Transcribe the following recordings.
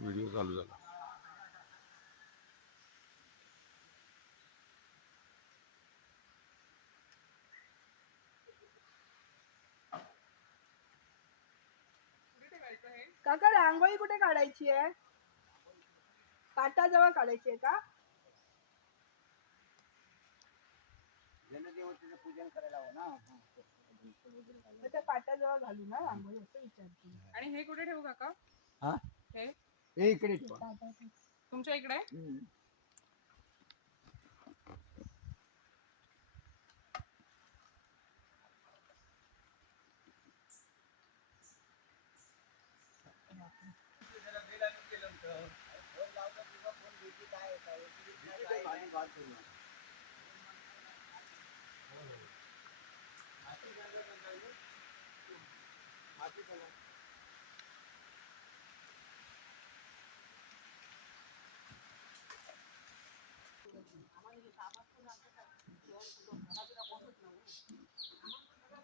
Video चालू झाला. काका रांगोळी कुठे काढायची आहे? पाटाजवळ काढायची आहे का? जनदेवतेचं पूजन करायला हवं ना. त्या पाटाजवळ घालू ना रांगोळी असं विचारते. आणि हे कुठे ठेवू काका? हा हे हे इकडे ठेवा. तुमच्या इकडे?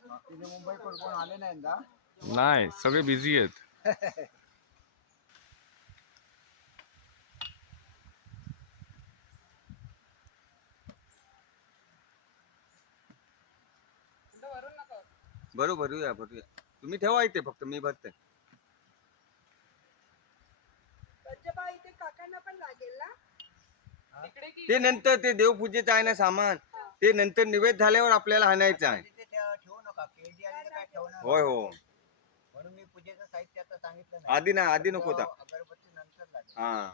बाकीचे मुंबईकडे कोण आले नाही ना. नाही, सगळे बिझी आहेत. वरून नका. बरोबर भरूया. तुम्ही ठेवा इथे, फक्त मी भरते. पंचबा इथे काकांना पण लागेल ना? तिकडे की ते नंतर ते देवपूजेचं आहे ना सामान, ते नंतर निवेद झाल्यावर आपल्याला आणायचं आहे. ठेवू नका, केळी आली तर काय ठेवणार. होय हो, म्हणून मी पूजेचं साहित्य आता सांगितलं आधी ना आधी नको होता. अगरबत्ती नंतर लागेल. हा,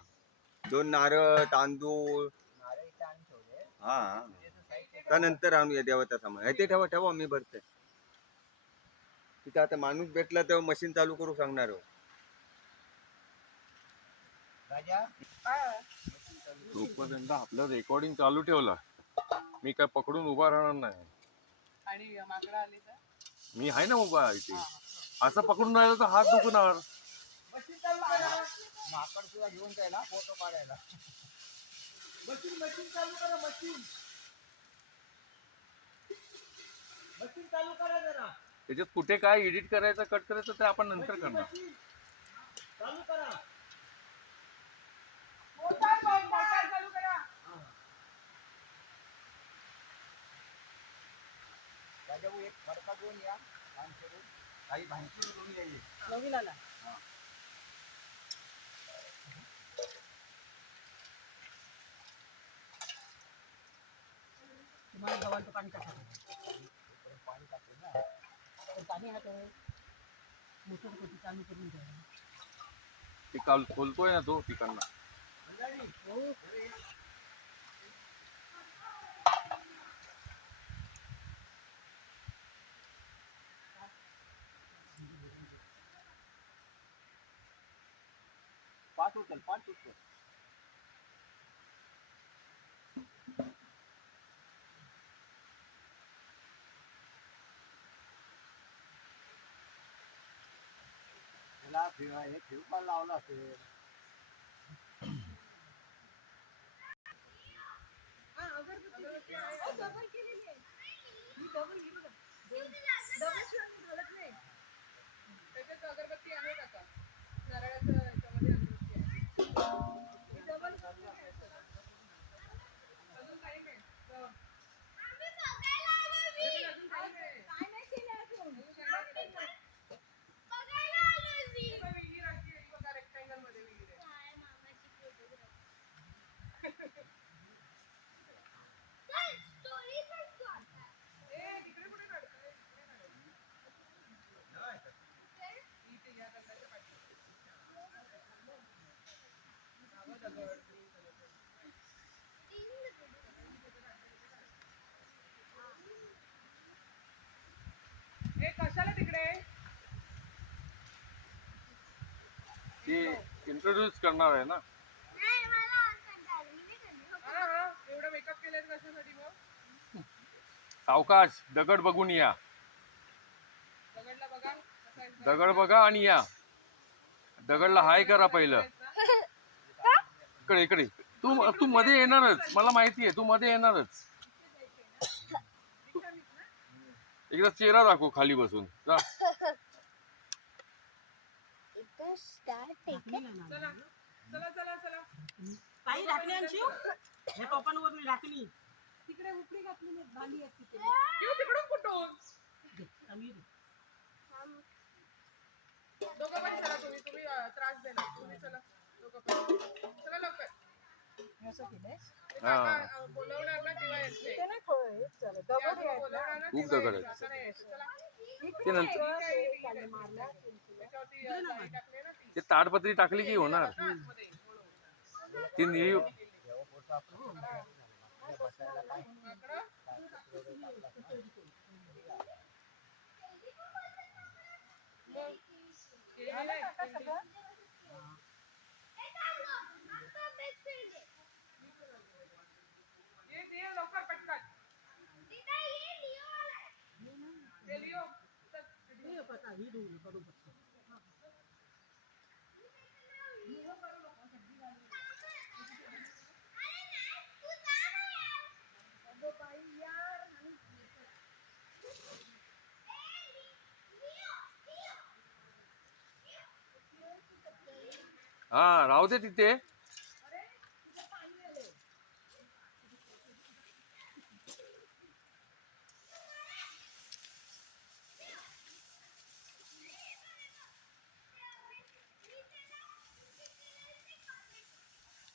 2 नारळ, तांदूळ. नारळ इथे आणून ठेवले. हा, पूजेचं साहित्य त्यानंतर आणूया देवाचा सामान. इथे ठेवा मी भरते. तिथे आता माणूस भेटला तेव्हा मशीन चालू करू सांगणार हो. राजा तोपर्यंत आपलं रेकॉर्डिंग चालू ठेवलं. मी काय पकडून उभा राहणार नाही. आणि माकडं आली तर मी आहे ना उभा इथे. असं पकडून राहिलं तर हात दुखणार. माकड सुद्धा घेऊन जायला फोटो काढायला. मशीन चालू करा. मशीन चालू करा जरा. त्याच्यात कुठे काय एडिट करायचं, कट करायचं ते आपण नंतर करणार. चालू करा. मोटार चालू करा. राजा भाऊ एक फडका घेऊन या. काही भांडी घेऊन यायचे. नवीन आला. तुम्हाला गव्हाचं पाणी टाकायचं. पाणी टाकलं ना. पाणी आहे मोटर कधी चालू करून द्या. ते काल खोलतोय ना तो तिकडनं. पाच उचल. त्याला फिरपा लावला असेल. त्याच्यात अगरबत्ती आहे काका. नारळाचं याच्यामध्ये अगरबत्ती आहे. अजून टाइम आहे. अजून टाइम आहे. विहीर अशी आहे बघा, रेक्टँगल मध्ये विहीर आहे. तिकडे कुठे काढतोय? इथे या दगडाच्या पाठी. हे कशाला तिकडे? ते इंट्रोड्यूस करणार आहे ना. हा एवढा मेकअप केलाय कशासाठी मग? सावकाश, दगड बघून या. दगडला बघा कसा आहे. दगड बघा आणि या. दगडला हाय करा पहिलं. इकडे तू मध्ये येणारच, मला माहिती आहे. तू मध्ये येणारच. एकदा चेहरा दाखव खाली बसून जा. चला चला चला चला काही ढाकणी आणशील हे टोपांवर मी ढाकणी तिकडे उपडी घातली नाही झाली आहे तिथे येऊ तिकडून कुठून कमी दे. दोघं पण चला तुम्ही त्रास देणार तुम्ही चला दोघं पण चला लवकर हे असं केलंय ते काका बोलवणार ना तेव्हा येते ते नाही खोय चल ते दगड असं आहेत बोलवणार ना खूप तेव्हा दगड यायचं. आहेत. आता नाही यायचं. चला ते नंतर त्याने मारला त्याच्यावरती जाळी टाकली ना ती ते ताडपत्री टाकली की होणार ना आतमध्ये म्हणून. ती निळी जेव्हा पोरं आपण बसायला काय माकडं? मग केळी नाही, केळी. ये लवकर पटकन ये लिओ चल. पता ही दूर करू शकतो हा राहू दे तिथे